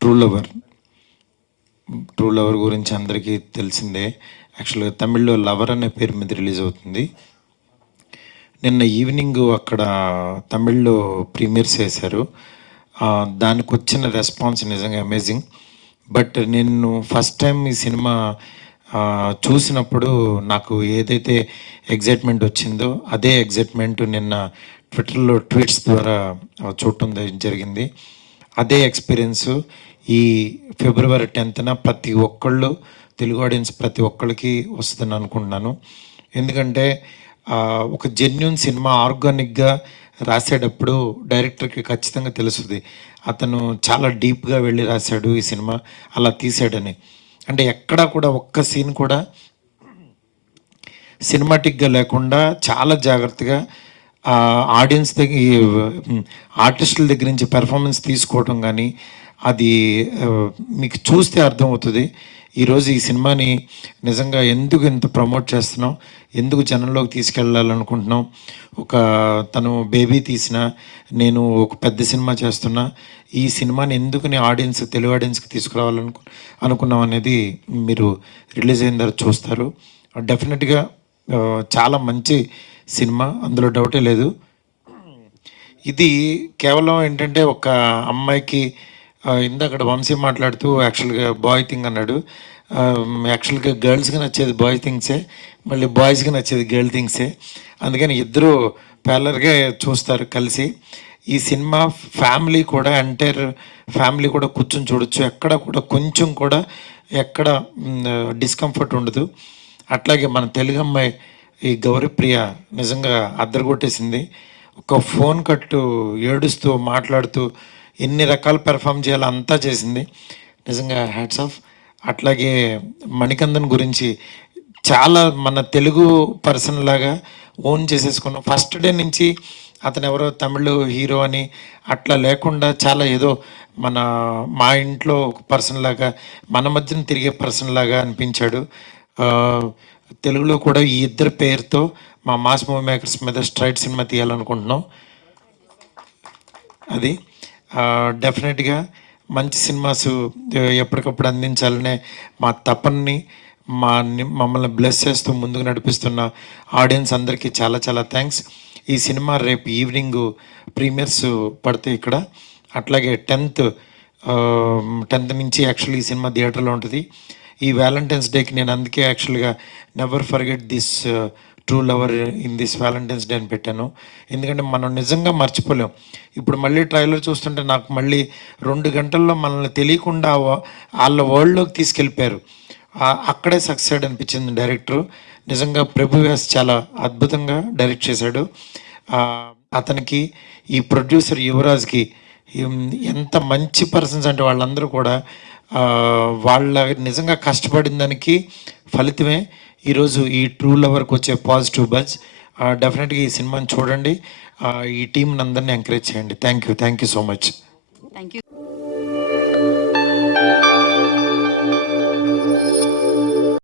True lover. True lover గురించి అందరికీ తెలిసిందే. యాక్చువల్గా తమిళ్లో లవర్ అనే పేరు మీద రిలీజ్ అవుతుంది. నిన్న ఈవినింగ్ అక్కడ తమిళ్లో ప్రీమియర్స్ చేశారు. దానికి వచ్చిన రెస్పాన్స్ నిజంగా అమేజింగ్. బట్ నేను ఫస్ట్ టైం ఈ సినిమా చూసినప్పుడు నాకు ఏదైతే ఎగ్జైట్మెంట్ వచ్చిందో అదే ఎగ్జైట్మెంట్ నిన్న ట్విట్టర్లో ట్వీట్స్ ద్వారా చూడటం జరిగింది. అదే ఎక్స్పీరియన్స్ ఈ ఫిబ్రవరి 10న ప్రతి ఒక్కళ్ళు, తెలుగు ఆడియన్స్ ప్రతి ఒక్కళ్ళకి వస్తుందని అనుకుంటున్నాను. ఎందుకంటే ఒక జెన్యూన్ సినిమా ఆర్గానిక్గా రాసేటప్పుడు డైరెక్టర్కి ఖచ్చితంగా తెలుస్తుంది అతను చాలా డీప్గా వెళ్ళి రాశాడు ఈ సినిమా, అలా తీసాడని. అంటే ఎక్కడా కూడా ఒక్క సీన్ కూడా సినిమాటిక్గా లేకుండా చాలా జాగ్రత్తగా ఆడియన్స్ దగ్గర, ఆర్టిస్టుల దగ్గర నుంచి పెర్ఫార్మెన్స్ తీసుకోవటం కానీ అది మీకు చూస్తే అర్థమవుతుంది. ఈరోజు ఈ సినిమాని నిజంగా ఎందుకు ఇంత ప్రమోట్ చేస్తున్నాం, ఎందుకు జనంలోకి తీసుకెళ్ళాలనుకుంటున్నాం. తను బేబీ తీసిన, నేను ఒక పెద్ద సినిమా చేస్తున్నా, ఈ సినిమాని ఎందుకు ఆడియన్స్, తెలుగు ఆడియన్స్కి తీసుకురావాలనుకున్నాం అనేది మీరు రిలీజ్ అయిన తర్వాత చూస్తారు. డెఫినెట్గా చాలా మంచి సినిమా, అందులో డౌటే లేదు. ఇది కేవలం ఏంటంటే ఒక అమ్మాయికి ఇందాక వంశీ మాట్లాడుతూ యాక్చువల్గా బాయ్ థింగ్ అన్నాడు. యాక్చువల్గా గర్ల్స్కి నచ్చేది బాయ్ థింగ్సే, మళ్ళీ బాయ్స్కి నచ్చేది గర్ల్ థింగ్సే. అందుకని ఇద్దరు ప్యాలర్గా చూస్తారు కలిసి. ఈ సినిమా ఫ్యామిలీ కూడా, ఎంటైర్ ఫ్యామిలీ కూడా కూర్చొని చూడొచ్చు. ఎక్కడ కూడా కొంచెం కూడా ఎక్కడ డిస్కంఫర్ట్ ఉండదు. అట్లాగే మన తెలుగు అమ్మాయి ఈ గౌరీప్రియ నిజంగా అద్దరగొట్టేసింది. ఒక ఫోన్ కట్టు ఏడుస్తూ మాట్లాడుతూ ఎన్ని రకాల పెర్ఫామ్ చేయాలో అంతా చేసింది. నిజంగా హ్యాట్స్ ఆఫ్. అట్లాగే మణికందన్ గురించి చాలా మన తెలుగు పర్సన్ లాగా ఓన్ చేసేసుకున్నాం. ఫస్ట్ డే నుంచి అతను ఎవరో తమిళ హీరో అని అట్లా లేకుండా చాలా ఏదో మా ఇంట్లో ఒక పర్సన్ లాగా, మన మధ్యన తిరిగే పర్సన్ లాగా అనిపించాడు. తెలుగులో కూడా ఈ ఇద్దరు పేరుతో మా మాస్ మూవీ మేకర్స్ మీద స్ట్రైట్ సినిమా తీయాలనుకుంటున్నాం. అది డెఫినెట్గా మంచి సినిమాస్ ఎప్పటికప్పుడు అందించాలనే మా తపనని, మమ్మల్ని బ్లెస్ చేస్తూ ముందుకు నడిపిస్తున్న ఆడియన్స్ అందరికీ చాలా చాలా థ్యాంక్స్. ఈ సినిమా రేపు ఈవినింగ్ ప్రీమియర్స్ పడతాయి ఇక్కడ. అట్లాగే 10th నుంచి యాక్చువల్లీ ఈ సినిమా థియేటర్లో ఉంటుంది. ఈ వ్యాలంటైన్స్ డేకి నేను అందుకే యాక్చువల్గా never forget this true lover in this Valentine's day అని పెట్టాను. ఎందుకంటే మనం నిజంగా మర్చిపోలేం. ఇప్పుడు మళ్ళీ ట్రైలర్ చూస్తుంటే నాకు మళ్ళీ 2 గంటల్లో మనల్ని తెలియకుండా వాళ్ళ వరల్డ్లోకి తీసుకెళ్ళిపోయారు. అక్కడే సక్సెస్ అనిపించింది డైరెక్టరు. నిజంగా ప్రభువ్యాస్ చాలా అద్భుతంగా డైరెక్ట్ చేశాడు. అతనికి ఈ ప్రొడ్యూసర్ యువరాజ్కి ఎంత మంచి పర్సన్స్ అంటే వాళ్ళందరూ కూడా వాళ్ళ నిజంగా కష్టపడిన దానికి ఫలితమే ఈరోజు ఈ ట్రూ లవర్కి వచ్చే పాజిటివ్ బజ్. డెఫినెట్గా ఈ సినిమాని చూడండి. ఈ టీంని అందరినీ ఎంకరేజ్ చేయండి. Thank you so much. Thank you.